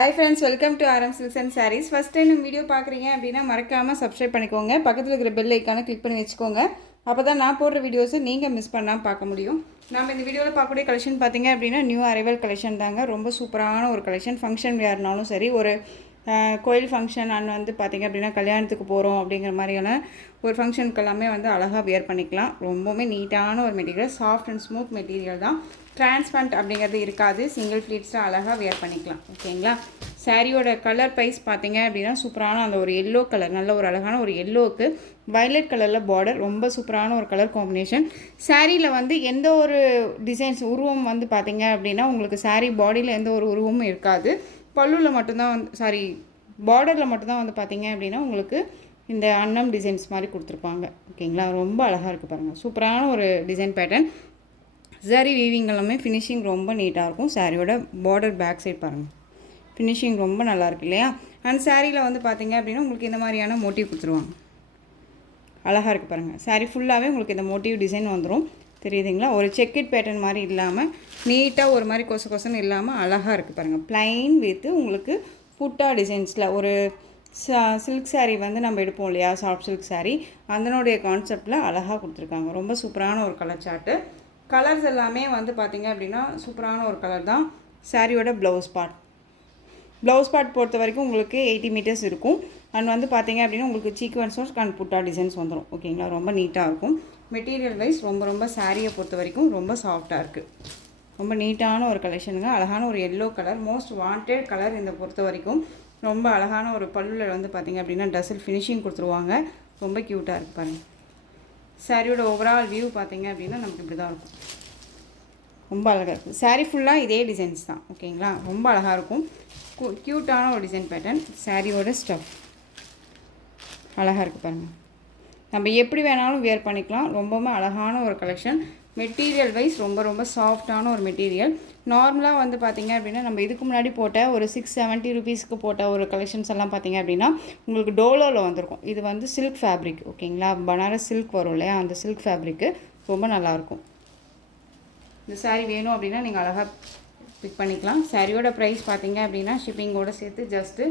Hi friends, welcome to RM Silks and Sarees. First time நம்ம video பார்க்குறீங்க அப்படின்னா மறக்காமல் சப்ஸ்கிரைப் பண்ணிக்கோங்க. பக்கத்தில் இருக்கிற பெல் ஐக்கானை கிளிக் பண்ணி வச்சுக்கோங்க. அப்போ தான் நான் போடுற வீடியோஸை நீங்கள் மிஸ் பண்ணாமல் பார்க்க முடியும். நம்ம இந்த வீடியோவில் பார்க்கக்கூடிய கலெக்ஷன் பார்த்தீங்க அப்படின்னா நியூ அரைவல் கலெக்ஷன் தாங்க. ரொம்ப சூப்பரான ஒரு கலெக்ஷன். ஃபங்க்ஷன் வேர்னாலும் சரி, ஒரு கோயில் ஃபங்க்ஷன் அண்ட் வந்து பார்த்திங்க அப்படின்னா கல்யாணத்துக்கு போகிறோம் அப்படிங்கிற மாதிரியான ஒரு ஃபங்க்ஷனுக்கு எல்லாமே வந்து அழகாக வியர் பண்ணிக்கலாம். ரொம்பவுமே நீட்டான ஒரு material, soft and smooth material தான். டிரான்ஸ்பரண்ட் அப்படிங்கிறது இருக்காது. சிங்கிள் ஃப்ளீட்ஸில் அழகாக வியர் பண்ணிக்கலாம். ஓகேங்களா? சாரியோட கலர் ப்ரைஸ் பார்த்தீங்க அப்படின்னா சூப்பரான அந்த ஒரு எல்லோ கலர், நல்ல ஒரு அழகான ஒரு எல்லோவுக்கு வயலட் கலரில் பார்டர், ரொம்ப சூப்பரான ஒரு கலர் காம்பினேஷன். சாரியில் வந்து எந்த ஒரு டிசைன்ஸ் உருவம் வந்து பார்த்திங்க அப்படின்னா உங்களுக்கு சாரீ பாடியில் எந்த ஒரு உருவமும் இருக்காது. பல்லுவில் மட்டும்தான் வந்து பார்டரில் மட்டும்தான் வந்து பார்த்திங்க அப்படின்னா உங்களுக்கு இந்த அன்னம் டிசைன்ஸ் மாதிரி கொடுத்துருப்பாங்க. ஓகேங்களா? ரொம்ப அழகாக இருக்குது பாருங்கள். சூப்பரான ஒரு டிசைன் பேட்டர்ன். சாரி வீவிங் எல்லாமே ஃபினிஷிங் ரொம்ப நீட்டாக இருக்கும். சாரியோட பார்டர் பேக் சைட் பாருங்கள், ஃபினிஷிங் ரொம்ப நல்லாயிருக்கு இல்லையா? அண்ட் சாரியில் வந்து பார்த்திங்க அப்படின்னா உங்களுக்கு இந்த மாதிரியான மோட்டிவ் கொடுத்துருவாங்க. அழகாக இருக்குது பாருங்கள். சாரி ஃபுல்லாகவே உங்களுக்கு இந்த மோட்டிவ் டிசைன் வந்துடும். தெரியுதுங்களா? ஒரு செக்கெட் பேட்டர்ன் மாதிரி இல்லாமல் நீட்டாக ஒரு மாதிரி கொசன்னு இல்லாமல் அழகாக இருக்குது பாருங்கள். ப்ளைன் வித்து உங்களுக்கு புட்டா டிசைன்ஸில் ஒரு சில்க் சாரீ வந்து நம்ம எடுப்போம் இல்லையா, சாஃப்ட் சில்க் சாரீ, அதனுடைய கான்செப்டில் அழகாக கொடுத்துருக்காங்க. ரொம்ப சூப்பரான ஒரு கலர் சார்ட்டு. கலர்ஸ் எல்லாமே வந்து பார்த்திங்க அப்படின்னா சூப்பரான ஒரு கலர் தான். சாரியோட ப்ளவுஸ் பார்ட் பொறுத்த வரைக்கும் உங்களுக்கு 80 மீட்டர்ஸ் இருக்கும். அண்ட் வந்து பார்த்திங்க அப்படின்னா உங்களுக்கு சீக்வன்ஸும் அண்ட் புட்டா டிசைன்ஸ் வந்துடும். ஓகேங்களா? ரொம்ப நீட்டாக இருக்கும். மெட்டீரியல் வைஸ் ரொம்ப சாரியை பொறுத்த வரைக்கும் ரொம்ப சாஃப்டாக இருக்குது. ரொம்ப நீட்டான ஒரு கலெக்ஷனுங்க. அழகான ஒரு yellow colour, most wanted colour. இந்த பொறுத்த வரைக்கும் ரொம்ப அழகான ஒரு பல்லுவில் வந்து பார்த்திங்க அப்படின்னா டசல் ஃபினிஷிங் கொடுத்துருவாங்க. ரொம்ப க்யூட்டாக இருக்குது பாருங்கள். சாரியோட ஓவரால் வியூ பார்த்திங்க அப்படின்னா நமக்கு இப்படி தான் இருக்கும். ரொம்ப அழகாக இருக்குது. சாரீ ஃபுல்லாக இதே டிசைன்ஸ் தான். ஓகேங்களா? ரொம்ப அழகாக இருக்கும். க்யூட்டான ஒரு டிசைன் பேட்டர்ன். சாரியோட ஸ்டஃப் அழகாக இருக்குது பாருங்கள். நம்ம எப்படி வேணாலும் வியர் பண்ணிக்கலாம். ரொம்பவுமே அழகான ஒரு கலெக்ஷன். மெட்டீரியல் வைஸ் ரொம்ப சாஃப்டான ஒரு மெட்டீரியல். நார்மலாக வந்து பார்த்திங்க அப்படின்னா நம்ம இதுக்கு முன்னாடி போட்ட ஒரு 670 ருபீஸ்க்கு போட்ட ஒரு கலெக்ஷன்ஸ் எல்லாம் பார்த்திங்க அப்படின்னா உங்களுக்கு டோலோவில் வந்திருக்கும். இது வந்து சில்க் ஃபேப்ரிக். ஓகேங்களா? பனாரஸ் சில்க் வரும் இல்லையா, அந்த சில்க் ஃபேப்ரிக்கு ரொம்ப நல்லாயிருக்கும். இந்த சாரீ வேணும் அப்படின்னா நீங்கள் அழகாக பிக் பண்ணிக்கலாம். சாரியோட ப்ரைஸ் பார்த்திங்க அப்படின்னா ஷிப்பிங்கோடு சேர்த்து ஜஸ்ட்டு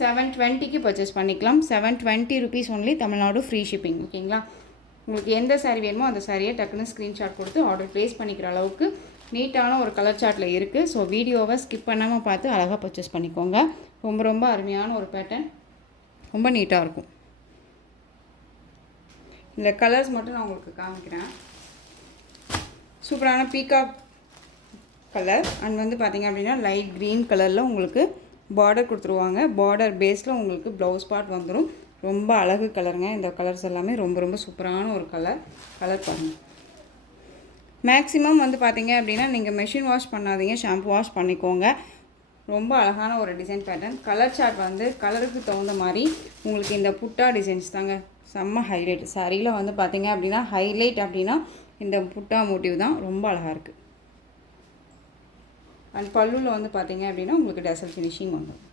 720க்கு பர்ச்சேஸ் பண்ணிக்கலாம். 720 rupees only, Tamil Nadu free shipping. ஓகேங்களா? உங்களுக்கு எந்த சாரீ வேணுமோ அந்த சாரியை டக்குன்னு ஸ்க்ரீன்ஷாட் கொடுத்து ஆர்டர் ப்ளேஸ் பண்ணிக்கிற அளவுக்கு நீட்டான ஒரு கலர் சார்ட்டில் இருக்குது. ஸோ வீடியோவை ஸ்கிப் பண்ணாமல் பார்த்து அழகாக பர்ச்சேஸ் பண்ணிக்கோங்க. ரொம்ப அருமையான ஒரு பேட்டர்ன், ரொம்ப நீட்டாக இருக்கும். இந்த கலர்ஸ் மட்டும் நான் உங்களுக்கு காமிக்கிறேன். சூப்பரான பீகாக் கலர் அண்ட் வந்து பார்த்திங்க அப்படின்னா லைட் க்ரீன் கலரில் உங்களுக்கு பார்டர் கொடுத்துருவாங்க. பார்டர் பேஸில் உங்களுக்கு ப்ளவுஸ் பார்ட் வந்துடும். ரொம்ப அழகு கலருங்க. இந்த கலர்ஸ் எல்லாமே ரொம்ப சூப்பரான ஒரு கலர் பாருங்கள். மேக்ஸிமம் வந்து பார்த்திங்க அப்படின்னா நீங்கள் மெஷின் வாஷ் பண்ணாதீங்க, ஷாம்பு வாஷ் பண்ணிக்கோங்க. ரொம்ப அழகான ஒரு டிசைன் பேட்டர்ன். கலர் சார்ட் வந்து கலருக்கு தகுந்த மாதிரி உங்களுக்கு இந்த புட்டா டிசைன்ஸ் தாங்க செம்ம ஹைலைட். சாரியில் வந்து பார்த்திங்க அப்படின்னா ஹைலைட் அப்படின்னா இந்த புட்டா மோட்டிவ் தான். ரொம்ப அழகாக இருக்குது. அண்ட் பல்லுவில் வந்து பார்த்திங்க அப்படின்னா உங்களுக்கு டசல் ஃபினிஷிங் வந்துடும்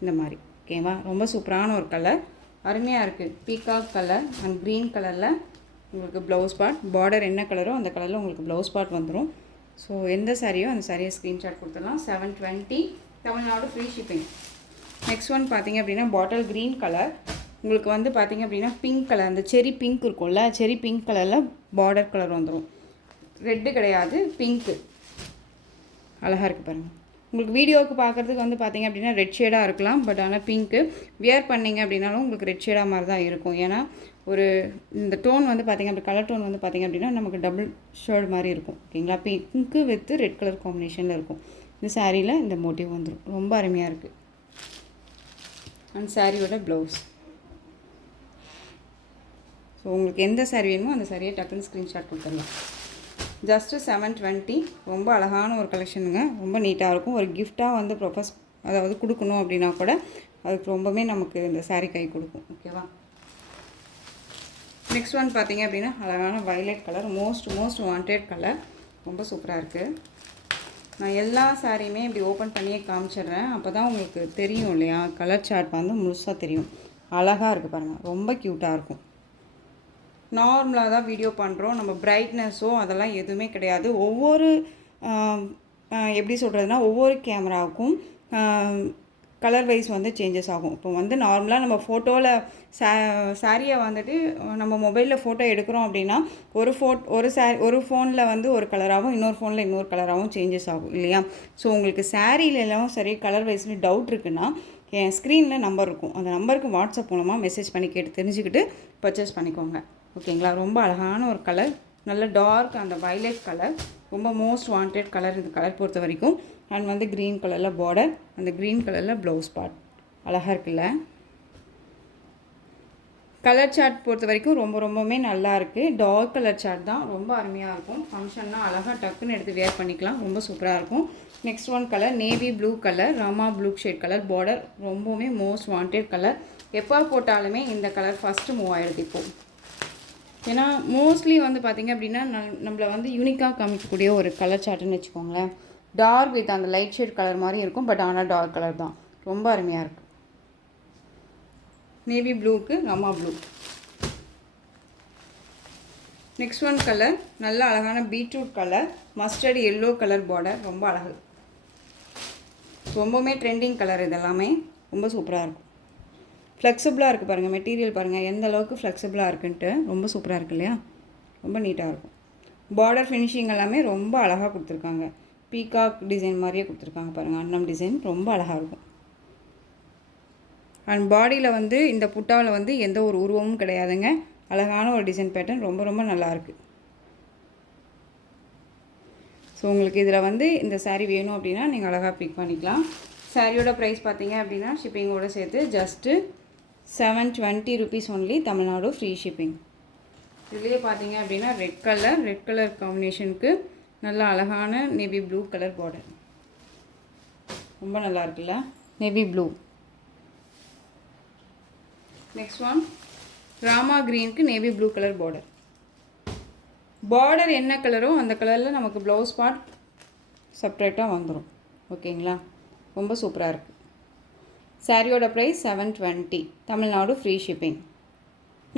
இந்த மாதிரி. ஓகேவா? ரொம்ப சூப்பரான ஒரு கலர், அருமையாக இருக்குது. பீகாக் கலர் அண்ட் க்ரீன் கலரில் உங்களுக்கு ப்ளவுஸ் பார்டர் என்ன கலரோ அந்த கலரில் உங்களுக்கு ப்ளவுஸ் பார்ட் வந்துடும். ஸோ எந்த சாரியோ அந்த சாரியை ஸ்க்ரீன்ஷாட் கொடுத்துடலாம். 720, Tamil Nadu free shipping. Next one பார்த்திங்க அப்படின்னா பாட்டில் க்ரீன் கலர். உங்களுக்கு வந்து பார்த்திங்க அப்படின்னா பிங்க் கலர், அந்த செரி பிங்க் இருக்கும்ல, செரி பிங்க் கலரில் பார்டர் கலர் வந்துடும். ரெட்டு கிடையாது, பிங்க்கு. அழகாக இருக்குது பாருங்கள். உங்களுக்கு வீடியோவுக்கு பார்க்குறதுக்கு வந்து பார்த்திங்க அப்படின்னா ரெட் ஷேடாக இருக்கலாம். பட் ஆனால் பிங்க்கு வியர் பண்ணிங்க அப்படின்னாலும் உங்களுக்கு ரெட் ஷேடாக மாதிரி தான் இருக்கும். ஏன்னா ஒரு இந்த டோன் வந்து பார்த்திங்க அப்படி கலர் டோன் வந்து பார்த்திங்க அப்படின்னா நமக்கு டபுள் ஷேட் மாதிரி இருக்கும். ஓகேங்களா? பிங்க்கு வித் ரெட் கலர் காம்பினேஷனில் இருக்கும். இந்த சாரியில் இந்த மோட்டிவ் வந்துடும். ரொம்ப அருமையாக இருக்குது. அண்ட் சாரியோட ப்ளவுஸ். ஸோ உங்களுக்கு எந்த சாரி வேணுமோ அந்த சாரியை டக்குன்னு ஸ்க்ரீன்ஷாட் கொடுத்துடலாம். ஜஸ்ட்டு 720. ரொம்ப அழகான ஒரு கலெக்ஷனுங்க. ரொம்ப நீட்டாக இருக்கும். ஒரு கிஃப்டாக வந்து அதாவது கொடுக்கணும் அப்படின்னா கூட அதுக்கு ரொம்பவே நமக்கு இந்த சாரீ கை கொடுக்கும். ஓகேவா? நெக்ஸ்ட் ஒன் பார்த்திங்க அப்படின்னா அழகான violet colour, most wanted colour. ரொம்ப சூப்பராக இருக்குது. நான் எல்லா சாரியுமே இப்படி ஓப்பன் பண்ணியே காமிச்சிடுறேன். அப்போ தான் உங்களுக்கு தெரியும் இல்லையா, கலர் சார்ட் வந்து முழுசாக தெரியும். அழகாக இருக்குது பாருங்கள். ரொம்ப க்யூட்டாக இருக்கும். நார்மலாக தான் வீடியோ பண்ணுறோம். நம்ம பிரைட்னஸோ அதெல்லாம் எதுவுமே கிடையாது. ஒவ்வொரு எப்படி சொல்கிறதுனா ஒவ்வொரு கேமராவுக்கும் கலர் வைஸ் வந்து சேஞ்சஸ் ஆகும். இப்போ வந்து நார்மலாக நம்ம ஃபோட்டோவில் சாரியை வந்துட்டு நம்ம மொபைலில் ஃபோட்டோ எடுக்கிறோம் அப்படின்னா ஒரு ஃபோனில் வந்து ஒரு கலராகவும் இன்னொரு ஃபோனில் இன்னொரு கலராகவும் சேஞ்சஸ் ஆகும் இல்லையா? ஸோ உங்களுக்கு சாரீலெல்லாம் சரி கலர் வைஸ்னு டவுட் இருக்குன்னா என் ஸ்க்ரீனில் நம்பர் இருக்கும். அந்த நம்பருக்கு வாட்ஸ்அப் மூலமாக மெசேஜ் பண்ணி கேட்டு தெரிஞ்சுக்கிட்டு பர்ச்சேஸ் பண்ணிக்கோங்க. ஓகேங்களா? ரொம்ப அழகான ஒரு கலர், நல்ல டார்க் அந்த வயலட் கலர், ரொம்ப மோஸ்ட் வாண்டட் கலர் இது கலர் பொறுத்த வரைக்கும். அண்ட் வந்து க்ரீன் கலரில் பார்டர், அந்த க்ரீன் கலரில் ப்ளவுஸ் பார்ட் அழகாக இருக்குல்ல? கலர் சார்ட் பொறுத்த வரைக்கும் ரொம்பவுமே நல்லா இருக்குது. டார்க் கலர் சார்ட் தான், ரொம்ப அருமையாக இருக்கும். ஃபங்க்ஷன்னா அழகாக டக்குன்னு எடுத்து வேர் பண்ணிக்கலாம், ரொம்ப சூப்பராக இருக்கும். Next one colour navy blue colour, Rama blue shade colour border, ரொம்பவுமே மோஸ்ட் வாண்டட் கலர். எப்போ போட்டாலுமே இந்த கலர் ஃபஸ்ட்டு மூவ் ஆகிடுது இப்போது. ஏன்னா மோஸ்ட்லி வந்து பார்த்திங்க அப்படின்னா நம்மளை வந்து யூனிக்காக காமிக்கக்கூடிய ஒரு கலர் சார்ட்டுன்னு வச்சுக்கோங்களேன். டார்க் வித் அந்த லைட் ஷேட் கலர் மாதிரி இருக்கும், பட் ஆனால் டார்க் கலர் தான், ரொம்ப அருமையாக இருக்குது. நேவி ப்ளூக்கு Rama blue. Next one colour நல்ல அழகான beetroot colour, mustard yellow colour border, ரொம்ப அழகு, ரொம்பவுமே ட்ரெண்டிங் கலர். இதெல்லாமே ரொம்ப சூப்பராக இருக்கும். ஃப்ளெக்சிபிளாக இருக்குது பாருங்கள், மெட்டீரியல் பாருங்கள் எந்த அளவுக்கு ஃப்ளெக்சிபிளாக இருக்குன்ட்டு, ரொம்ப சூப்பராக இருக்குது இல்லையா? ரொம்ப நீட்டாக இருக்கும். பார்டர் ஃபினிஷிங் எல்லாமே ரொம்ப அழகாக கொடுத்துருக்காங்க. பீகாக் டிசைன் மாதிரியே கொடுத்துருக்காங்க பாருங்கள், அன்னம் டிசைன் ரொம்ப அழகாக இருக்கும். அண்ட் பாடியில் வந்து இந்த புட்டாவில் வந்து எந்த ஒரு உருவமும் கிடையாதுங்க. அழகான ஒரு டிசைன் பேட்டர்ன், ரொம்ப நல்லாயிருக்கு. ஸோ உங்களுக்கு இதில் வந்து இந்த சாரீ வேணும் அப்படின்னா நீங்கள் அழகாக பிக் பண்ணிக்கலாம். சாரியோட ப்ரைஸ் பார்த்தீங்க அப்படின்னா ஷிப்பிங்கோடு சேர்த்து just 720 rupees only, Tamil Nadu free shipping. இதுலேயே பார்த்தீங்க அப்படின்னா ரெட் கலர் காம்பினேஷனுக்கு நல்லா அழகான நேவி ப்ளூ கலர் பார்டர், ரொம்ப நல்லா இருக்குல்ல? Navy blue. Next one Rama க்ரீனுக்கு navy blue colour border. Border என்ன கலரோ அந்த கலரில் நமக்கு ப்ளவுஸ் பார்ட் செப்ரேட்டாக வந்துடும். ஓகேங்களா? ரொம்ப சூப்பராக இருக்குது. சாரியோட price 720, Tamil Nadu free shipping.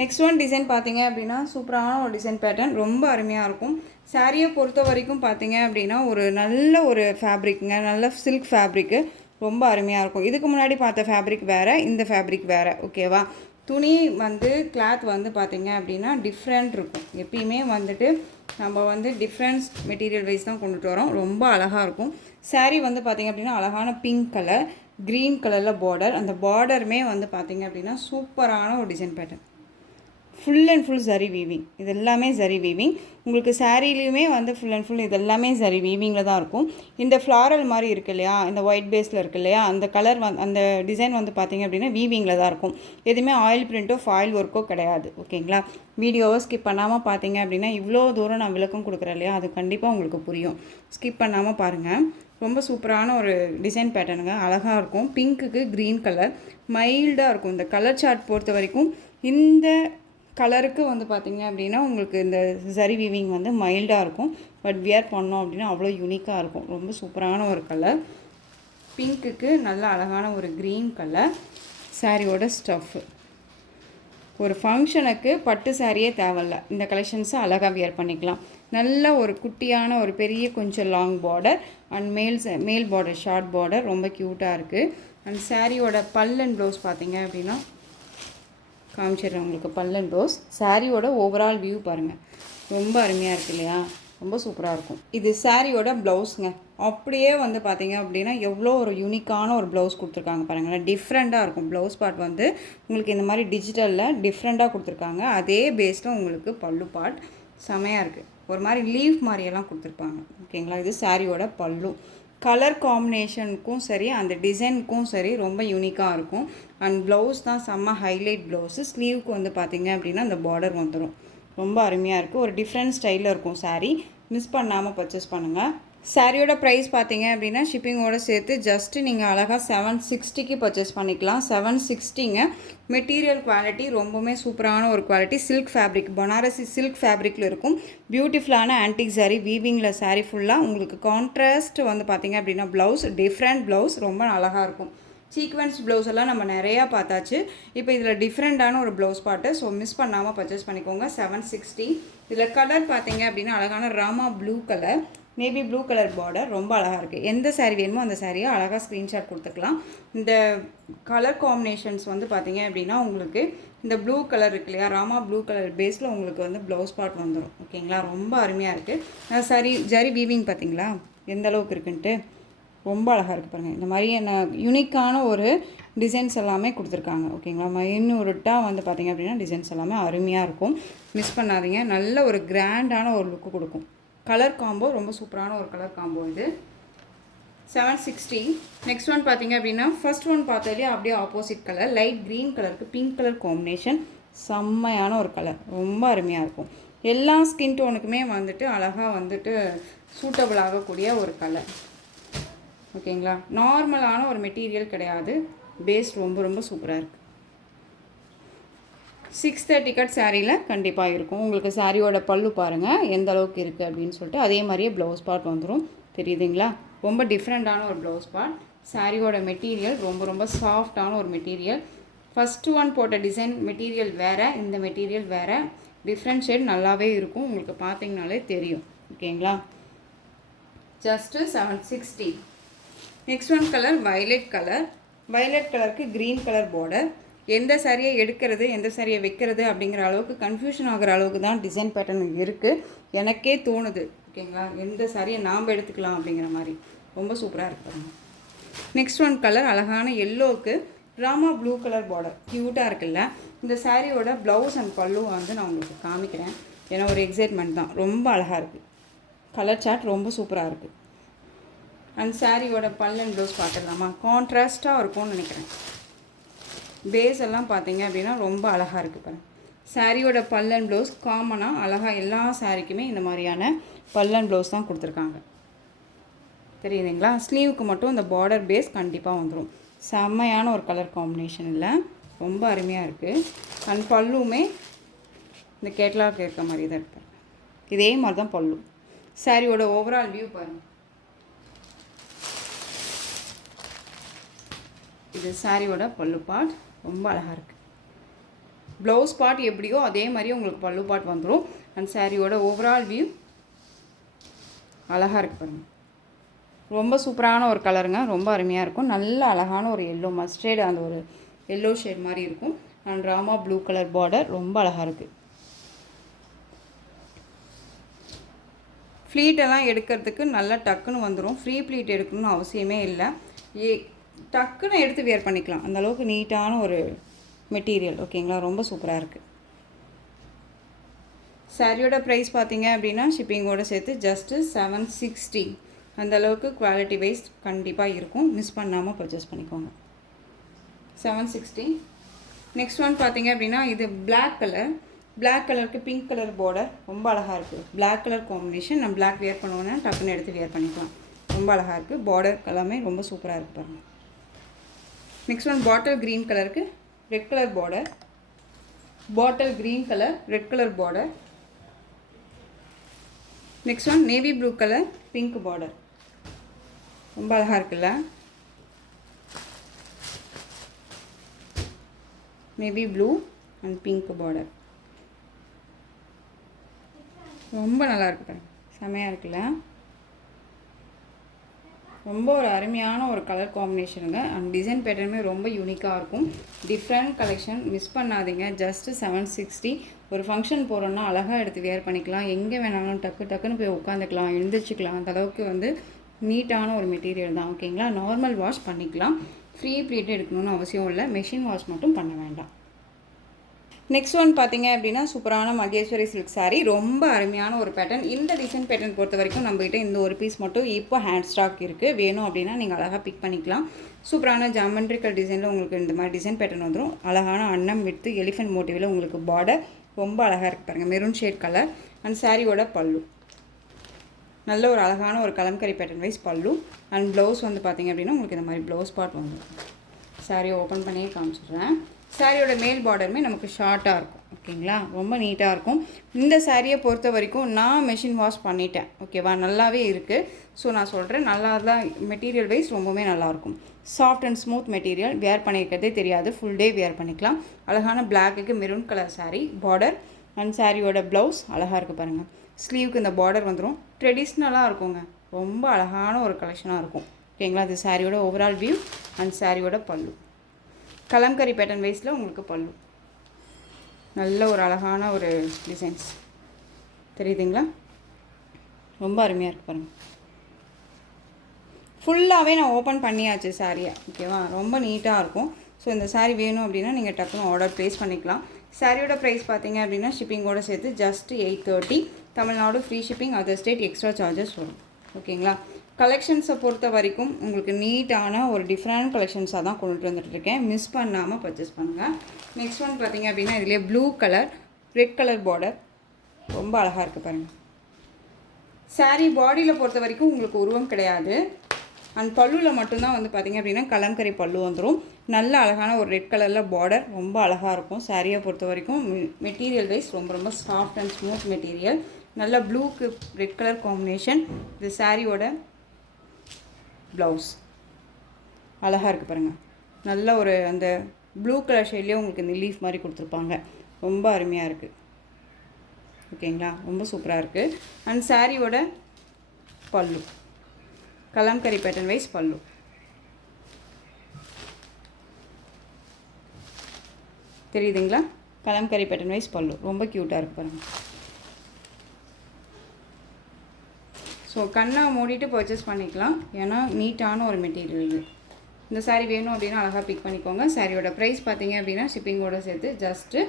Next one design பார்த்தீங்க அப்படின்னா சூப்பரான ஒரு டிசைன் பேட்டர்ன், ரொம்ப அருமையாக இருக்கும். சாரியை பொறுத்த வரைக்கும் பார்த்தீங்க அப்படின்னா ஒரு நல்ல ஒரு ஃபேப்ரிக்குங்க, நல்ல சில்க் ஃபேப்ரிக்கு, ரொம்ப அருமையாக இருக்கும். இதுக்கு முன்னாடி பார்த்த ஃபேப்ரிக் வேறு, இந்த ஃபேப்ரிக் வேறு. ஓகேவா? துணி வந்து கிளாத் வந்து பார்த்திங்க அப்படின்னா டிஃப்ரெண்ட் இருக்கும். எப்பயுமே வந்துட்டு நம்ம வந்து டிஃப்ரென்ஸ் மெட்டீரியல் வைஸ் தான் கொண்டுட்டு வரோம், ரொம்ப அழகாக இருக்கும். சாரீ வந்து பார்த்திங்க அப்படின்னா அழகான பிங்க் கலர், க்ரீன் கலரில் பார்டர், அந்த பார்டருமே வந்து பார்த்திங்க அப்படின்னா சூப்பரான ஒரு design pattern. Full and full zari weaving, இது எல்லாமே ஜரி வீவிங். உங்களுக்கு சாரீலையுமே வந்து ஃபுல் அண்ட் ஃபுல் இது எல்லாமே ஜரி வீவிங்கில் தான் இருக்கும். இந்த ஃப்ளாரல் மாதிரி இருக்குது இல்லையா, இந்த ஒயிட் பேஸில் இருக்குது இல்லையா, அந்த கலர் அந்த டிசைன் வந்து பார்த்திங்க அப்படின்னா வீவிங்கில் தான் இருக்கும். எதுவுமே ஆயில் பிரிண்ட்டோ ஃபாயில் ஒர்க்கோ கிடையாது. ஓகேங்களா? வீடியோவை ஸ்கிப் பண்ணாமல் பார்த்தீங்க அப்படின்னா இவ்வளோ தூரம் நான் விளக்கம் கொடுக்குறேன் இல்லையா, அது கண்டிப்பாக உங்களுக்கு புரியும். ஸ்கிப் பண்ணாமல் பாருங்கள். ரொம்ப சூப்பரான ஒரு டிசைன் பேட்டர்னுங்க, அழகாக இருக்கும். பிங்க்குக்கு க்ரீன் கலர் மைல்டாக இருக்கும். இந்த கலர் சார்ட் பொறுத்த வரைக்கும் இந்த கலருக்கு வந்து பார்த்திங்க அப்படின்னா உங்களுக்கு இந்த ஜரி வீவிங் வந்து மைல்டாக இருக்கும், பட் வியர் பண்ணோம் அப்படின்னா அவ்வளோ யூனிக்காக இருக்கும். ரொம்ப சூப்பரான ஒரு கலர். பிங்க்குக்கு நல்ல அழகான ஒரு க்ரீன் கலர். சாரியோட ஸ்டஃப்பு, ஒரு ஃபங்க்ஷனுக்கு பட்டு சாரியே தேவையில்ல, இந்த கலெக்ஷன்ஸை அழகாக வியர் பண்ணிக்கலாம். நல்ல ஒரு குட்டியான ஒரு பெரிய கொஞ்சம் லாங் பார்டர் அண்ட் மேல் பார்டர் ஷார்ட் பார்டர், ரொம்ப க்யூட்டாக இருக்குது. அண்ட் சாரியோட பல் அண்ட் ப்ளவுஸ் பார்த்திங்க அப்படின்னா காமிச்சிடுறேன் உங்களுக்கு. பல் அண்ட் ப்ளவுஸ், சாரியோட ஓவரால் வியூ பாருங்கள், ரொம்ப அருமையாக இருக்குது இல்லையா? ரொம்ப சூப்பராக இருக்கும். இது சாரியோட ப்ளவுஸுங்க. அப்படியே வந்து பார்த்திங்க அப்படின்னா எவ்வளோ ஒரு யூனிக்கான ஒரு ப்ளவுஸ் கொடுத்துருக்காங்க பாருங்களேன். டிஃப்ரெண்ட்டாக இருக்கும் ப்ளவுஸ் பார்ட் வந்து உங்களுக்கு இந்த மாதிரி டிஜிட்டலில் டிஃப்ரெண்ட்டாக கொடுத்துருக்காங்க. அதே பேஸில் உங்களுக்கு பல்லு பார்ட் செமையாக இருக்குது. ஒரு மாதிரி லீஃப் மாதிரியெல்லாம் கொடுத்துருப்பாங்க. ஓகேங்களா? இது சாரியோட பல்லு. கலர் காம்பினேஷனுக்கும் சரி அந்த டிசைனுக்கும் சரி ரொம்ப யூனிக்காக இருக்கும். அண்ட் ப்ளவுஸ் தான் செம்ம ஹைலைட் ப்ளவுஸு. ஸ்லீவுக்கு வந்து பார்த்திங்க அப்படின்னா அந்த பார்டர் வந்துடும். ரொம்ப அருமையாக இருக்குது. ஒரு டிஃப்ரெண்ட் ஸ்டைலில் இருக்கும் சாரீ. மிஸ் பண்ணாமல் பர்ச்சேஸ் பண்ணுங்கள். சாரியோட ப்ரைஸ் பார்த்தீங்க அப்படின்னா ஷிப்பிங்கோடு சேர்த்து ஜஸ்ட்டு நீங்கள் அழகாக 760க்கு பர்ச்சேஸ் பண்ணிக்கலாம். 760ங்க. மெட்டீரியல் குவாலிட்டி ரொம்பவுமே சூப்பரான ஒரு quality. Silk fabric, Banarasi silk ஃபேப்ரிக்கில் இருக்கும். பியூட்டிஃபுல்லான ஆன்டிக் சாரீ, வீவிங்கில் சாரீ ஃபுல்லாக உங்களுக்கு கான்ட்ராஸ்ட் வந்து பார்த்திங்க அப்படின்னா ப்ளவுஸ், டிஃப்ரெண்ட் ப்ளவுஸ், ரொம்ப அழகாக இருக்கும். சீக்வென்ஸ் ப்ளவுஸ் எல்லாம் நம்ம நிறையா பார்த்தாச்சு. இப்போ இதில் டிஃப்ரெண்ட்டான ஒரு ப்ளவுஸ் பாட்டு, ஸோ மிஸ் பண்ணாமல் பர்ச்சேஸ் பண்ணிக்கோங்க. 760. இதில் கலர் பார்த்தீங்க அப்படின்னா அழகான Rama blue colour, navy blue colour border ரொம்ப அழகாக இருக்குது. எந்த சாரீ வேணுமோ அந்த சாரியை அழகாக ஸ்க்ரீன்ஷாட் கொடுத்துக்கலாம். இந்த கலர் காம்பினேஷன்ஸ் வந்து பார்த்திங்க அப்படின்னா உங்களுக்கு இந்த ப்ளூ கலர் இருக்கு இல்லையா, ராமா ப்ளூ கலர் பேஸில் உங்களுக்கு வந்து ப்ளவுஸ் பார்ட் வந்துடும். ஓகேங்களா, ரொம்ப அருமையாக இருக்குது. சரி ஜரி வீவிங் பார்த்திங்களா எந்த அளவுக்கு இருக்குன்ட்டு ரொம்ப அழகாக இருக்குது பாருங்கள். இந்த மாதிரி என்ன யூனிக்கான ஒரு டிசைன்ஸ் எல்லாமே கொடுத்துருக்காங்க. ஓகேங்களா, மைனூட்டாக வந்து பார்த்திங்க அப்படின்னா டிசைன்ஸ் எல்லாமே அருமையாக இருக்கும். மிஸ் பண்ணாதீங்க. நல்ல ஒரு கிராண்டான ஒரு லுக்கு கொடுக்கும். கலர் காம்போ ரொம்ப சூப்பரான ஒரு கலர் காம்போ இது. 760. நெக்ஸ்ட் ஒன் பார்த்திங்க அப்படின்னா ஃபர்ஸ்ட் ஒன் பார்த்தாலே அப்படியே ஆப்போசிட் கலர் லைட் க்ரீன் கலருக்கு பிங்க் கலர் காம்பினேஷன். செம்மையான ஒரு கலர், ரொம்ப அருமையாக இருக்கும். எல்லா ஸ்கின் டோனுக்குமே வந்துட்டு அழகாக வந்துட்டு சூட்டபிள் ஆகக்கூடிய ஒரு கலர். ஓகேங்களா, நார்மலான ஒரு மெட்டீரியல் கிடையாது. பேஸ் ரொம்ப ரொம்ப சூப்பராக இருக்குது. 630 கட் சாரியில் கண்டிப்பாக இருக்கும். உங்களுக்கு சாரியோட பல்லு பாருங்கள் எந்த அளவுக்கு இருக்குது அப்படின்னு சொல்லிட்டு. அதே மாதிரியே ப்ளவுஸ் பார்ட் வந்துடும். தெரியுதுங்களா, ரொம்ப டிஃப்ரெண்ட்டான ஒரு ப்ளவுஸ் பார்ட். சாரியோட மெட்டீரியல் ரொம்ப ரொம்ப சாஃப்டான ஒரு மெட்டீரியல். ஃபஸ்ட்டு ஒன் போட்ட டிசைன் மெட்டீரியல் வேறு, இந்த மெட்டீரியல் வேறு. டிஃப்ரெண்ட் ஷேட் நல்லாவே இருக்கும், உங்களுக்கு பார்த்தீங்கனாலே தெரியும். ஓகேங்களா, just 760. Next one colour violet colour. Violet கலருக்கு க்ரீன் கலர் பார்டர். எந்த சாரியை எடுக்கிறது எந்த சாரியை வைக்கிறது அப்படிங்கிற அளவுக்கு கன்ஃபியூஷன் ஆகிற அளவுக்கு தான் டிசைன் பேட்டர்ன் இருக்குது. எனக்கே தோணுது. ஓகேங்களா, எந்த சாரியை நாம் எடுத்துக்கலாம் அப்படிங்கிற மாதிரி ரொம்ப சூப்பராக இருக்குது. நெக்ஸ்ட் ஒன் கலர் அழகான எல்லோவுக்கு ராமா ப்ளூ கலர் பார்டர் க்யூட்டாக இருக்குல்ல. இந்த சாரியோட ப்ளவுஸ் அண்ட் பல்லு வந்து நான் உங்களுக்கு காமிக்கிறேன். ஏன்னா ஒரு எக்ஸைட்மெண்ட் தான். ரொம்ப அழகாக இருக்குது. கலர் சார்ட் ரொம்ப சூப்பராக இருக்குது. அண்ட் சாரியோட பல் அண்ட் ப்ளவுஸ் பார்த்துடலாமா, கான்ட்ராஸ்ட்டாக இருக்கும்னு நினைக்கிறேன். பேஸ் எல்லாம் பார்த்தீங்க அப்படின்னா ரொம்ப அழகாக இருக்குது பாருங்கள். சாரியோட பல் அண்ட் ப்ளவுஸ் காமனாக அழகாக எல்லா சாரிக்குமே இந்த மாதிரியான பல் அண்ட் ப்ளவுஸ் தான் கொடுத்துருக்காங்க. தெரியுதுங்களா, ஸ்லீவுக்கு மட்டும் இந்த பார்டர் பேஸ் கண்டிப்பாக வந்துடும். செம்மையான ஒரு கலர் காம்பினேஷன் இல்லை, ரொம்ப அருமையாக இருக்குது. அண்ட் பல்லுமே இந்த கேட்லாக் இருக்க மாதிரி தான் இருக்குது. இதே மாதிரி தான் பல்லு. சாரியோட ஓவரால் வியூ பாருங்கள். இது சாரியோட பல்லு பார்ட் ரொம்ப அழகாக இருக்குது. ப்ளவுஸ் பார்ட் எப்படியோ அதே மாதிரி உங்களுக்கு பல்லு பார்ட் வந்துடும். அண்ட் சாரியோட ஓவரால் வியூ அழகாக இருக்குது பாருங்கள். ரொம்ப சூப்பரான ஒரு கலருங்க, ரொம்ப அருமையாக இருக்கும். நல்ல அழகான ஒரு எல்லோ மஸ்டர்டு, அந்த ஒரு எல்லோ ஷேட் மாதிரி இருக்கும். And Rama blue colour border ரொம்ப அழகாக இருக்குது. ஃப்ளீட்டெல்லாம் எடுக்கிறதுக்கு நல்லா டக்குன்னு வந்துடும். ஃப்ரீ ப்ளீட் எடுக்கணும்னு அவசியமே இல்லை. டக்குன்னு எடுத்து வியர் பண்ணிக்கலாம். அந்த அளவுக்கு நீட்டான ஒரு மெட்டீரியல். ஓகேங்களா, ரொம்ப சூப்பராக இருக்குது. சாரியோட ப்ரைஸ் பார்த்தீங்க அப்படின்னா ஷிப்பிங்கோடு சேர்த்து ஜஸ்ட்டு 760. அந்த அளவுக்கு குவாலிட்டி வைஸ் கண்டிப்பாக இருக்கும். மிஸ் பண்ணாமல் பர்ச்சேஸ் பண்ணிக்கோங்க. 760. நெக்ஸ்ட் ஒன் பார்த்தீங்க அப்படின்னா இது பிளாக் கலர். பிளாக் கலருக்கு பிங்க் கலர் பார்டர் ரொம்ப அழகாக இருக்குது. Black colour combination. நம்ம பிளாக் வியர் பண்ணுவோன்னா டக்குன்னு எடுத்து வியர் பண்ணிக்கலாம். ரொம்ப அழகாக இருக்குது. பார்டர் எல்லாமே ரொம்ப சூப்பராக இருக்குது பாருங்கள். நெக்ஸ்ட் ஒன் பாட்டில் க்ரீன் கலருக்கு red colour border. Bottle green colour red colour border. Next one navy blue colour pink border. ரொம்ப அழகாக இருக்குல்ல. Navy blue and pink border ரொம்ப நல்லா இருக்கு. செமையாக இருக்குல்ல. ரொம்ப ஒரு அருமையான ஒரு கலர் காம்பினேஷனுங்க. அண்ட் டிசைன் பேட்டர்னுமே ரொம்ப யூனிக்காக இருக்கும். டிஃப்ரெண்ட் கலெக்ஷன், மிஸ் பண்ணாதீங்க. ஜஸ்ட்டு 760. ஒரு ஃபங்க்ஷன் போகிறோன்னா அழகாக எடுத்து வியர் பண்ணிக்கலாம். எங்கே வேணாலும் டக்குன்னு போய் உட்காந்துக்கலாம், எழுந்திரிச்சிக்கலாம். அந்த அளவுக்கு வந்து நீட்டான ஒரு மெட்டீரியல் தான். ஓகேங்களா, நார்மல் வாஷ் பண்ணிக்கலாம். ஃப்ரீ ப்ளீட் எடுக்கணும்னு அவசியம் இல்லை. மெஷின் வாஷ் மட்டும் பண்ண வேண்டாம். நெக்ஸ்ட் ஒன் பார்த்தீங்க அப்படின்னா சூப்பரான மகேஸ்வரி சில்க் சாரீ. ரொம்ப அருமையான ஒரு பேட்டர்ன். இந்த டிசைன் பேட்டர்ன் பொறுத்த வரைக்கும் நம்மகிட்ட இந்த ஒரு பீஸ் மட்டும் இப்போ ஹேண்ட் ஸ்டாக் இருக்குது. வேணும் அப்படின்னா நீங்கள் அழகாக பிக் பண்ணிக்கலாம். சூப்பரான ஜாமெண்ட்ரிக்கல் டிசைனில் உங்களுக்கு இந்த மாதிரி டிசைன் பேட்டர்ன் வந்துடும். அழகான அன்னம் வித்து எலிஃபென்ட் மோட்டிவில் உங்களுக்கு பார்டர் ரொம்ப அழகாக இருக்குது பாருங்கள். Maroon shade colour. அண்ட் சாரியோட பல்லு நல்ல ஒரு அழகான ஒரு கலம்கரி பேட்டர்ன் வைஸ் பல்லு. அண்ட் ப்ளவுஸ் வந்து பார்த்திங்க அப்படின்னா உங்களுக்கு இந்த மாதிரி ப்ளவுஸ் பார்ட் வந்துடும். சாரியை ஓப்பன் பண்ணியே காமிச்சிடுறேன். சாரியோட மேல் பார்டருமே நமக்கு ஷார்ட்டாக இருக்கும். ஓகேங்களா, ரொம்ப நீட்டாக இருக்கும். இந்த சாரியை பொறுத்த வரைக்கும் நான் மெஷின் வாஷ் பண்ணிட்டேன். ஓகேவா, நல்லாவே இருக்குது. ஸோ நான் சொல்கிறேன், நல்லா தான். மெட்டீரியல் வைஸ் ரொம்பவே நல்லாயிருக்கும். Soft and smooth material. Wear பண்ணிக்கிறதே தெரியாது. ஃபுல் டே வியர் பண்ணிக்கலாம். அழகான பிளாக்குக்கு maroon colour sari. Border and சாரியோட ப்ளவுஸ் அழகாக இருக்குது பாருங்கள். ஸ்லீவுக்கு இந்த பார்டர் வந்துடும். ட்ரெடிஷ்னலாக இருக்குங்க, ரொம்ப அழகான ஒரு கலெக்ஷனாக இருக்கும். ஓகேங்களா, அது சாரியோட ஓவரால் வியூ அண்ட் சாரியோட பல்லு. கலம்கரி பேட்டர்ன் வைஸில் உங்களுக்கு பல்லு. நல்ல ஒரு அழகான ஒரு டிசைன்ஸ் தெரியுதுங்களா, ரொம்ப அருமையாக இருக்குது பாருங்கள். ஃபுல்லாகவே நான் ஓப்பன் பண்ணியாச்சு சாரியை. ஓகேவா, ரொம்ப நீட்டாக இருக்கும். ஸோ இந்த சாரீ வேணும் அப்படின்னா நீங்கள் டக்குன்னு ஆர்டர் ப்ளேஸ் பண்ணிக்கலாம். சாரியோட ப்ரைஸ் பார்த்தீங்க அப்படின்னா ஷிப்பிங்கோடு சேர்த்து just 830. Tamil Nadu free shipping, other state extra charges வரும். ஓகேங்களா, கலெக்ஷன்ஸை பொறுத்த வரைக்கும் உங்களுக்கு நீட்டான ஒரு டிஃப்ரெண்ட் கலெக்ஷன்ஸாக தான் கொண்டுட்டு வந்துட்டுருக்கேன். மிஸ் பண்ணாமல் பர்ச்சேஸ் பண்ணுங்கள். நெக்ஸ்ட் ஒன் பார்த்தீங்க அப்படின்னா இதிலே blue colour red colour border ரொம்ப அழகாக இருக்குது பாருங்கள். சாரீ பாடியில் பொறுத்த வரைக்கும் உங்களுக்கு உருவம் கிடையாது. அண்ட் பல்லுவில் மட்டும்தான் வந்து பார்த்திங்க அப்படின்னா கலம்கரி பல்லு வந்துடும். நல்ல அழகான ஒரு ரெட் கலரில் பார்டர் ரொம்ப அழகாக இருக்கும். சாரியை பொறுத்த வரைக்கும் மெட்டீரியல் வைஸ் ரொம்ப ரொம்ப சாஃப்ட் அண்ட் ஸ்மூத் மெட்டீரியல். நல்ல ப்ளூக்கு ரெட் கலர் காம்பினேஷன். இது சாரியோட ப்ளவுஸ் அழகாக இருக்குது பாருங்கள். நல்ல ஒரு அந்த ப்ளூ கலர் ஷேட்லேயே உங்களுக்கு இந்த லீஃப் மாதிரி கொடுத்துருப்பாங்க. ரொம்ப அருமையாக இருக்குது. ஓகேங்களா, ரொம்ப சூப்பராக இருக்குது. அண்ட் சாரியோட பல்லு கலம்கரி பேட்டர்ன் வைஸ் பல்லு. தெரியுதுங்களா, கலம்கரி பேட்டர்ன் வைஸ் பல்லு ரொம்ப க்யூட்டாக இருக்குது பாருங்கள். ஸோ கண்ணை மூடிட்டு பர்ச்சேஸ் பண்ணிக்கலாம், ஏன்னா நீட்டான ஒரு மெட்டீரியல் இது. இந்த சாரீ வேணும் அப்படின்னா அழகாக பிக் பண்ணிக்கோங்க. சாரியோட ப்ரைஸ் பார்த்தீங்க அப்படின்னா ஷிப்பிங்கோடு சேர்த்து just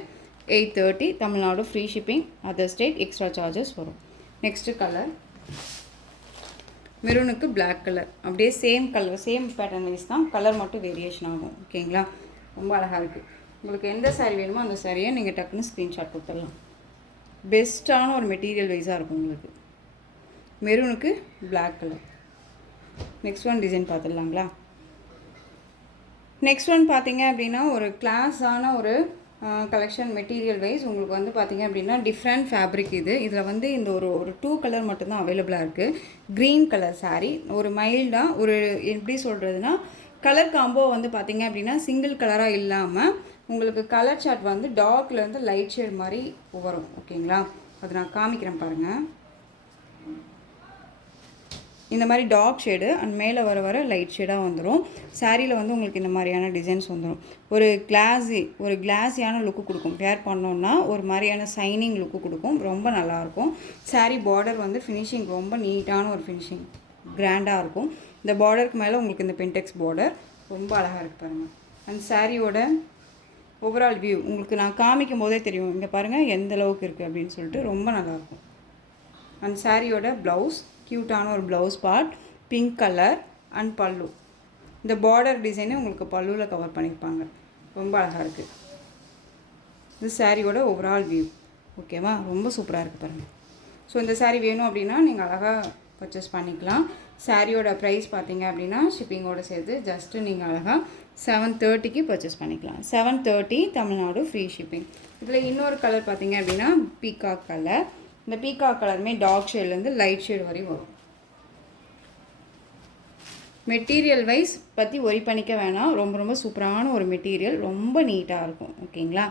830. Tamil Nadu free shipping, other state extra charges வரும். நெக்ஸ்ட்டு கலர் மெரூனுக்கு பிளாக் கலர், அப்படியே same colour same pattern wise தான், கலர் மட்டும் வேரியேஷன் ஆகும். ஓகேங்களா, ரொம்ப அழகாக இருக்குது. உங்களுக்கு எந்த சாரீ வேணுமோ அந்த சாரியை நீங்கள் டக்குன்னு ஸ்க்ரீன்ஷாட் கொடுத்துடலாம். பெஸ்ட்டான ஒரு மெட்டீரியல் வைஸாக இருக்கும் உங்களுக்கு. மெரூனுக்கு black colour. Next one design பார்த்துடலாங்களா. நெக்ஸ்ட் ஒன் பார்த்தீங்க அப்படின்னா ஒரு கிளாஸான ஒரு கலெக்ஷன். மெட்டீரியல் வைஸ் உங்களுக்கு வந்து பார்த்திங்க அப்படின்னா டிஃப்ரெண்ட் ஃபேப்ரிக் இது. இதில் வந்து இந்த ஒரு 2 கலர் மட்டும்தான் அவைலபிளாக இருக்குது. க்ரீன் கலர் சாரீ, ஒரு மைல்டாக ஒரு எப்படி சொல்கிறதுனா கலர் காம்போ வந்து பார்த்திங்க அப்படின்னா சிங்கிள் கலராக இல்லாமல் உங்களுக்கு கலர் சார்ட் வந்து டார்க்லேருந்து லைட் ஷேட் மாதிரி வரும். ஓகேங்களா, அது நான் காமிக்கிறேன் பாருங்கள். இந்த மாதிரி டார்க் ஷேடு அண்ட் மேலே வர வர லைட் ஷேடாக வந்துடும். சாரியில் வந்து உங்களுக்கு இந்த மாதிரியான டிசைன்ஸ் வந்துடும். ஒரு கிளாஸியான லுக்கு கொடுக்கும். வேர் பண்ணோன்னா ஒரு மாதிரியான சைனிங் லுக்கு கொடுக்கும். ரொம்ப நல்லாயிருக்கும். சாரீ பார்டர் வந்து ஃபினிஷிங் ரொம்ப நீட்டான ஒரு ஃபினிஷிங், கிராண்டாக இருக்கும். இந்த பார்டருக்கு மேலே உங்களுக்கு இந்த பென்டெக்ஸ் பார்டர் ரொம்ப அழகாக இருக்குது பாருங்கள். அண்ட் சாரியோட ஓவரால் வியூ உங்களுக்கு நான் காமிக்கும் போதே தெரியும். இங்கே பாருங்கள் எந்த அளவுக்கு இருக்குது அப்படின்னு சொல்லிட்டு ரொம்ப நல்லாயிருக்கும். அண்ட் சாரியோட ப்ளவுஸ் க்யூட்டான ஒரு blouse part, pink colour and பல்லு. இந்த பார்டர் டிசைனே உங்களுக்கு பல்லுவில் கவர் பண்ணியிருப்பாங்க. ரொம்ப அழகாக இருக்குது. இது சாரியோட ஓவரால் வியூ. ஓகேவா, ரொம்ப சூப்பராக இருக்குது பாருங்கள். ஸோ இந்த சாரீ வேணும் அப்படின்னா நீங்கள் அழகாக பர்ச்சேஸ் பண்ணிக்கலாம். சாரியோட ப்ரைஸ் பார்த்தீங்க அப்படின்னா ஷிப்பிங்கோடு சேர்த்து ஜஸ்ட்டு நீங்கள் அழகாக 730க்கு பர்ச்சேஸ் பண்ணிக்கலாம். 730 தமிழ்நாடு ஃப்ரீ ஷிப்பிங். இதில் இன்னொரு கலர் பார்த்தீங்க அப்படின்னா பீகாக் கலர். இந்த பீகாக் கலருமே டார்க் ஷேட்லேருந்து லைட் ஷேட் வரையும் வரும். மெட்டீரியல் வைஸ் பற்றி ஒரி பண்ணிக்க வேணாம். ரொம்ப ரொம்ப சூப்பரான ஒரு மெட்டீரியல், ரொம்ப நீட்டாக இருக்கும். ஓகேங்களா,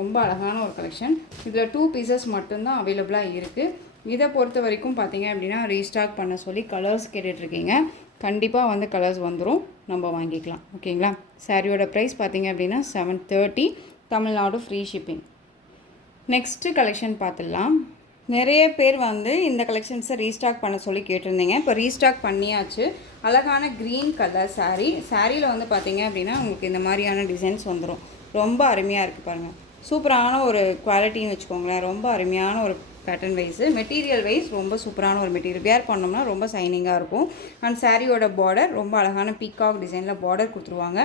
ரொம்ப அழகான ஒரு கலெக்ஷன். இதில் 2 பீசஸ் மட்டும்தான் அவைலபிளாக இருக்குது. இதை பொறுத்த வரைக்கும் பார்த்தீங்க அப்படின்னா ரீஸ்டாக் பண்ண சொல்லி கலர்ஸ் கேட்டுட்ருக்கீங்க. கண்டிப்பாக வந்து கலர்ஸ் வந்துடும், நம்ம வாங்கிக்கலாம். ஓகேங்களா, சாரியோட ப்ரைஸ் பார்த்தீங்க அப்படின்னா 730 Tamil Nadu free shipping. Next collection பார்த்துடலாம். நிறைய பேர் வந்து இந்த கலெக்ஷன்ஸை ரீஸ்டாக் பண்ண சொல்லி கேட்டிருந்தீங்க. இப்போ ரீஸ்டாக் பண்ணியாச்சு. அழகான க்ரீன் கலர் சாரியில் வந்து பார்த்தீங்க அப்படின்னா உங்களுக்கு இந்த மாதிரியான டிசைன்ஸ் வந்துடும். ரொம்ப அருமையாக இருக்குது பாருங்கள். சூப்பரான ஒரு குவாலிட்டின்னு வச்சுக்கோங்களேன். ரொம்ப அருமையான ஒரு பேட்டர்ன் வைஸு, மெட்டீரியல் வைஸ் ரொம்ப சூப்பரான ஒரு மெட்டீரியல். வேர் பண்ணோம்னா ரொம்ப சைனிங்காக இருக்கும். அண்ட் சாரியோட பார்டர் ரொம்ப அழகான பீகாக் டிசைனில் பார்டர் கொடுத்துருவாங்க.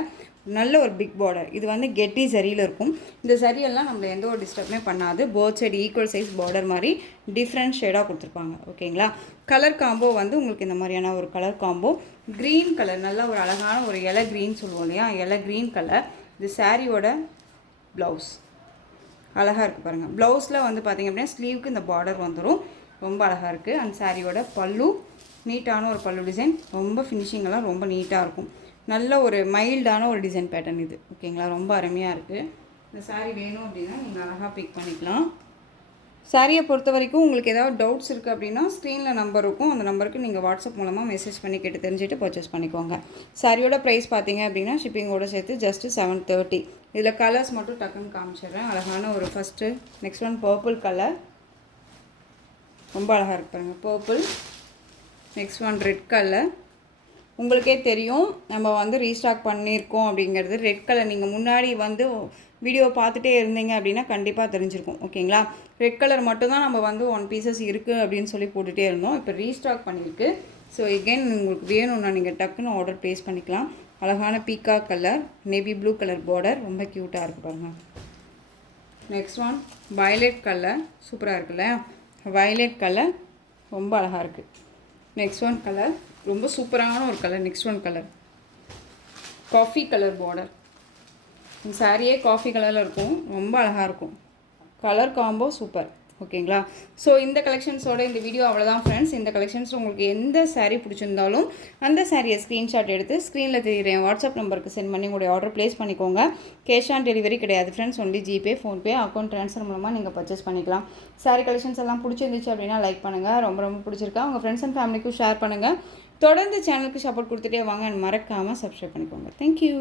நல்ல ஒரு பிக் பார்டர். இது வந்து கெட்டி சரியில் இருக்கும். இந்த சரியெல்லாம் நம்மளை எந்த ஒரு டிஸ்டர்புமே பண்ணாது. Both side equal size border மாதிரி டிஃப்ரெண்ட் ஷேடாக கொடுத்துருப்பாங்க. ஓகேங்களா, கலர் காம்போ வந்து உங்களுக்கு இந்த மாதிரியான ஒரு கலர் காம்போ. க்ரீன் கலர், நல்ல ஒரு அழகான ஒரு இலை க்ரீன் சொல்லுவோம் இல்லையா, இலை க்ரீன் கலர். இது சாரியோட ப்ளவுஸ் அழகாக இருக்குது பாருங்கள். ப்ளவுஸில் வந்து பார்த்திங்க அப்படின்னா ஸ்லீவுக்கு இந்த பார்டர் வந்துடும். ரொம்ப அழகாக இருக்குது. அண்ட் சாரியோட பல்லு நீட்டான ஒரு பல்லு டிசைன். ரொம்ப ஃபினிஷிங்கெல்லாம் ரொம்ப நீட்டாக இருக்கும். நல்ல ஒரு மைல்டான ஒரு டிசைன் பேட்டர்ன் இது. ஓகேங்களா, ரொம்ப அருமையாக இருக்குது. இந்த சாரீ வேணும் அப்படின்னா நீங்கள் அழகாக பிக் பண்ணிக்கலாம். சாரியை பொறுத்த வரைக்கும் உங்களுக்கு ஏதாவது டவுட்ஸ் இருக்குது அப்படின்னா ஸ்க்ரீனில் நம்பர் இருக்கும், அந்த நம்பருக்கு நீங்கள் வாட்ஸ்அப் மூலமாக மெசேஜ் பண்ணி கேட்டு தெரிஞ்சுட்டு பர்ச்சேஸ் பண்ணிக்கோங்க. சாரியோட ப்ரைஸ் பார்த்தீங்க அப்படின்னா ஷிப்பிங்கோடு சேர்த்து ஜஸ்ட்டு 730. இதில் கலர்ஸ் மட்டும் டக்குன்னு காமிச்சிடுறேன். அழகான ஒரு first next one purple colour, ரொம்ப அழகாக இருக்கு பாருங்கள் purple. Next one red colour. உங்களுக்கே தெரியும் நம்ம வந்து ரீஸ்டாக் பண்ணியிருக்கோம் அப்படிங்கிறது. ரெட் கலர் நீங்கள் முன்னாடி வந்து வீடியோ பார்த்துட்டே இருந்தீங்க அப்படின்னா கண்டிப்பாக தெரிஞ்சிருக்கும். ஓகேங்களா, ரெட் கலர் மட்டும்தான் நம்ம வந்து 1 பீசஸ் இருக்குது அப்படின்னு சொல்லி போட்டுகிட்டே இருந்தோம். இப்போ ரீஸ்டாக் பண்ணியிருக்கு. ஸோ எகெயின் உங்களுக்கு வேணும்னா நீங்கள் டக்குன்னு ஆர்டர் ப்ளேஸ் பண்ணிக்கலாம். அழகான peacock colour, navy blue colour border, ரொம்ப க்யூட்டாக இருக்குது பாருங்கள். நெக்ஸ்ட் ஒன் வயலட் கலர், சூப்பராக இருக்குல்ல, வயலட் கலர் ரொம்ப அழகாக இருக்குது. நெக்ஸ்ட் ஒன் கலர் ரொம்ப சூப்பரான ஒரு colour. Next one colour coffee colour border. இந்த சாரியே காஃபி கலரில் இருக்கும், ரொம்ப அழகாக இருக்கும். Colour combo super. ஓகேங்களா, ஸோ இந்த கலெக்ஷன்ஸோட இந்த வீடியோ அவ்வளோதான் ஃப்ரெண்ட்ஸ். இந்த கலெக்ஷன்ஸ் உங்களுக்கு எந்த சாரீ பிடிச்சிருந்தாலும் அந்த சாரியை ஸ்க்ரீன்ஷாட் எடுத்து ஸ்க்ரீனில் தெரியுற வாட்ஸ்அப் நம்பருக்கு சென்ட் பண்ணி உங்களுடைய ஆர்டர் ப்ளேஸ் பண்ணிக்கோங்க. கேஷ் ஆன் டெலிவரி கிடையாது friends, only GPay, PhonePe, account transfer மூலமாக நீங்கள் பர்ச்சேஸ் பண்ணிக்கலாம். சாரீ கலெக்ஷன்ஸ் எல்லாம் பிடிச்சிருந்துச்சு அப்படின்னா லைக் பண்ணுங்கள். ரொம்ப ரொம்ப பிடிச்சிருக்கா உங்கள் ஃப்ரெண்ட்ஸ் அண்ட் ஃபேமிலிக்கும் ஷேர் பண்ணுங்கள். தொடர்ந்து சேனலுக்கு சப்போர்ட் கொடுத்துட்டே வாங்க. மறக்காமல் சப்ஸ்கிரைப் பண்ணிக்கோங்க. தேங்க்யூ.